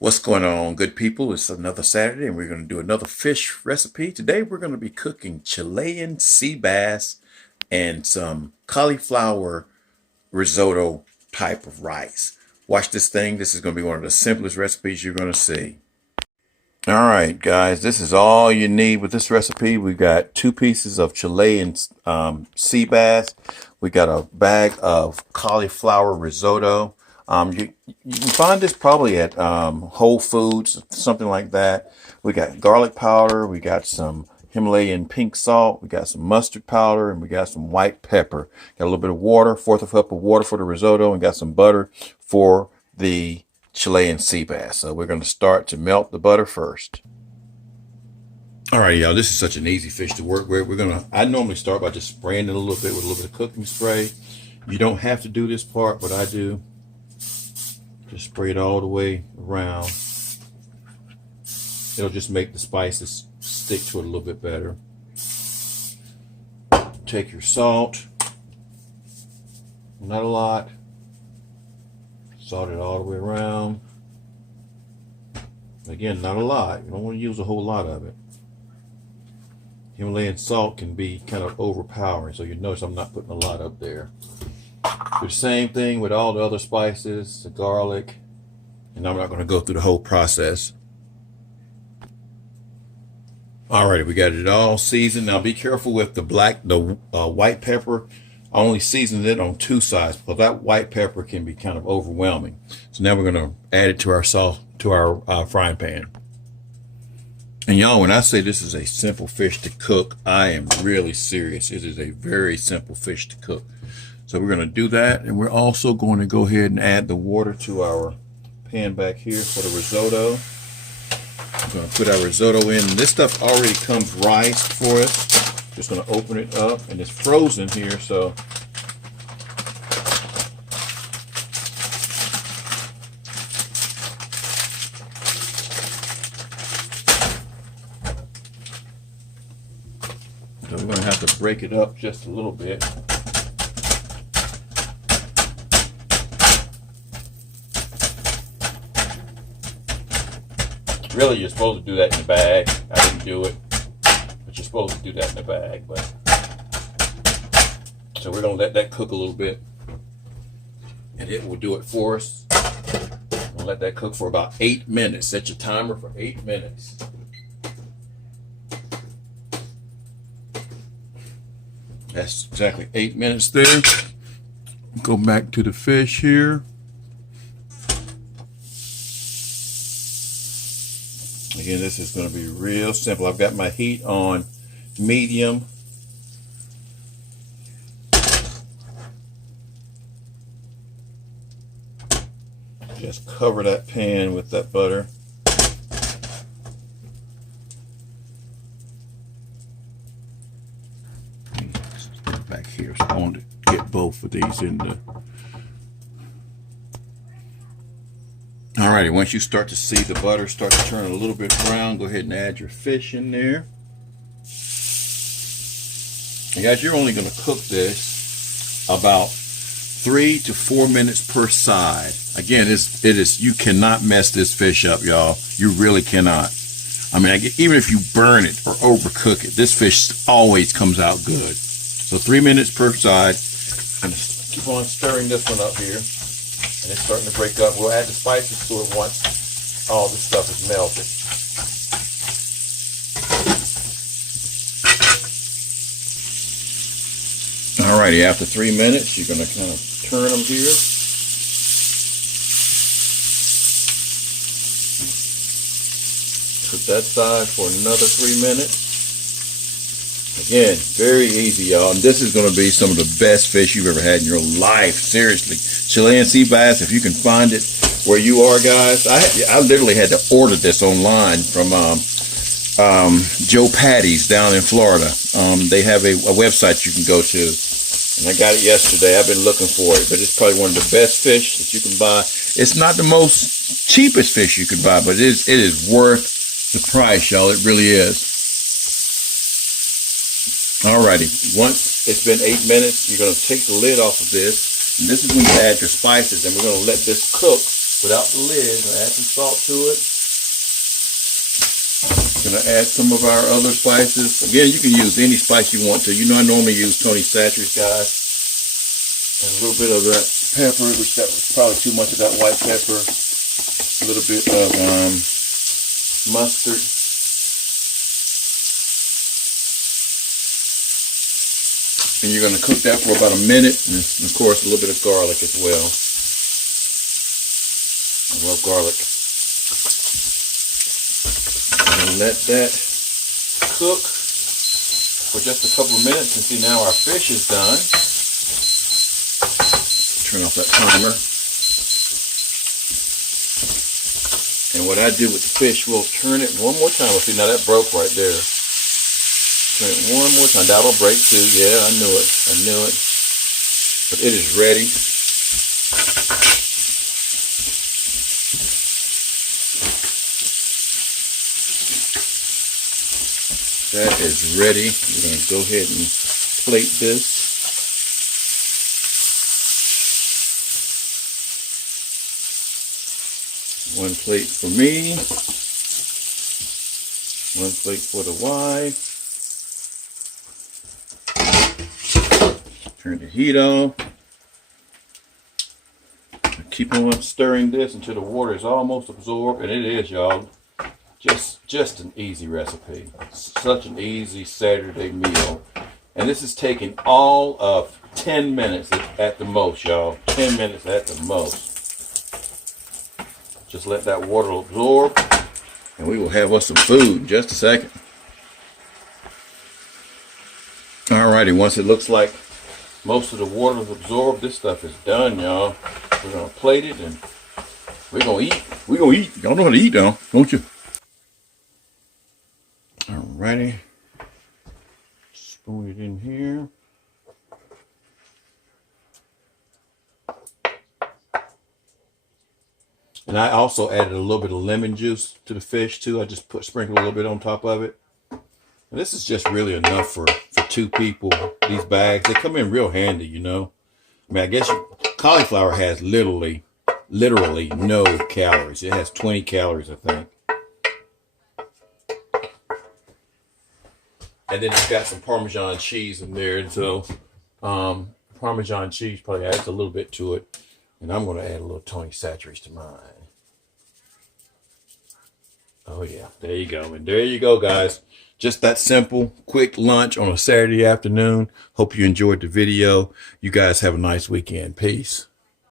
What's going on, good people? It's another Saturday and we're going to do another fish recipe. Today we're going to be cooking Chilean sea bass and some cauliflower risotto type of rice. Watch this thing. This is going to be one of the simplest recipes you're going to see. All right, guys, this is all you need with this recipe. We got 2 pieces of Chilean sea bass. We got a bag of cauliflower risotto. You can find this probably at Whole Foods, something like that. We got garlic powder. We got some Himalayan pink salt. We got some mustard powder, and we got some white pepper. Got a little bit of water, fourth of a cup of water for the risotto, and got some butter for the Chilean sea bass. So we're going to start to melt the butter first. All right, y'all, this is such an easy fish to work with. I normally start by just spraying it a little bit with a little bit of cooking spray. You don't have to do this part, but I do. Just spray it all the way around. It'll just make the spices stick to it a little bit better. Take your salt, not a lot. Salt it all the way around. Again, not a lot. You don't want to use a whole lot of it. Himalayan salt can be kind of overpowering, so you notice I'm not putting a lot up there. Do the same thing with all the other spices, the garlic, and I'm not going to go through the whole process. Alrighty, we got it all seasoned. Now be careful with the white pepper. I only seasoned it on 2 sides because that white pepper can be kind of overwhelming. So now we're going to add it to our frying pan. And y'all, when I say this is a simple fish to cook, I am really serious. It is a very simple fish to cook. So we're going to do that, and we're also going to go ahead and add the water to our pan back here for the risotto. We're going to put our risotto in. This stuff already comes riced for us. Just going to open it up, and it's frozen here, so we're going to have to break it up just a little bit. Really, you're supposed to do that in the bag. I didn't do it, but you're supposed to do that in the bag. But so we're going to let that cook a little bit, and it will do it for us. We'll let that cook for about 8 minutes. Set your timer for 8 minutes. That's exactly 8 minutes there. Go back to the fish here. Again, this is going to be real simple. I've got my heat on medium. Just cover that pan with that butter. Back here, so I want to get both of these in the. Alrighty, once you start to see the butter start to turn a little bit brown, go ahead and add your fish in there. And guys, you're only going to cook this about 3 to 4 minutes per side. Again, it is you cannot mess this fish up, y'all. You really cannot. I mean, even if you burn it or overcook it, this fish always comes out good. So 3 minutes per side. I'm going to keep on stirring this one up here. And it's starting to break up. We'll add the spices to it once all the stuff is melted. Alrighty, after 3 minutes, you're going to kind of turn them here. Put that side for another 3 minutes. Again, very easy, y'all. And this is going to be some of the best fish you've ever had in your life. Seriously. Chilean sea bass, if you can find it where you are, guys. I literally had to order this online from Joe Patty's down in Florida. They have a website you can go to. And I got it yesterday. I've been looking for it. But it's probably one of the best fish that you can buy. It's not the most cheapest fish you can buy, but it is worth the price, y'all. It really is. Alrighty, once it's been 8 minutes, you're going to take the lid off of this, and this is when you add your spices, and we're going to let this cook without the lid. Gonna add some salt to it. Gonna add some of our other spices. Again, you can use any spice you want to. You know I normally use Tony Chachere's, guys. And a little bit of that pepper, which that was probably too much of that white pepper. A little bit of mustard. And you're going to cook that for about a minute. And of course, a little bit of garlic as well. I love garlic. And let that cook for just a couple of minutes. And see, now our fish is done. Turn off that timer. And what I do with the fish, we'll turn it one more time. See, now that broke right there. Turn it one more time. That'll break too. Yeah, I knew it. I knew it. But it is ready. That is ready. We're going to go ahead and plate this. One plate for me. One plate for the wife. Turn the heat off. Keep on stirring this until the water is almost absorbed, and it is, y'all. Just an easy recipe. Such an easy Saturday meal. And this is taking all of 10 minutes at the most, y'all. 10 minutes at the most. Just let that water absorb, and we will have us some food in just a second. Alrighty, once it looks like most of the water is absorbed, this stuff is done, y'all. We're gonna plate it and we're gonna eat. We're gonna eat. Y'all know how to eat now, don't you? Alrighty. Spoon it in here. And I also added a little bit of lemon juice to the fish too. I just sprinkled a little bit on top of it. And this is just really enough for 2 people. These bags, they come in real handy, you know. I mean, I guess cauliflower has literally no calories. It has 20 calories, I think. And then it's got some Parmesan cheese in there. And so Parmesan cheese probably adds a little bit to it. And I'm going to add a little Tony Chachere's to mine. Oh, yeah. There you go. And there you go, guys. Just that simple, quick lunch on a Saturday afternoon. Hope you enjoyed the video. You guys have a nice weekend. Peace.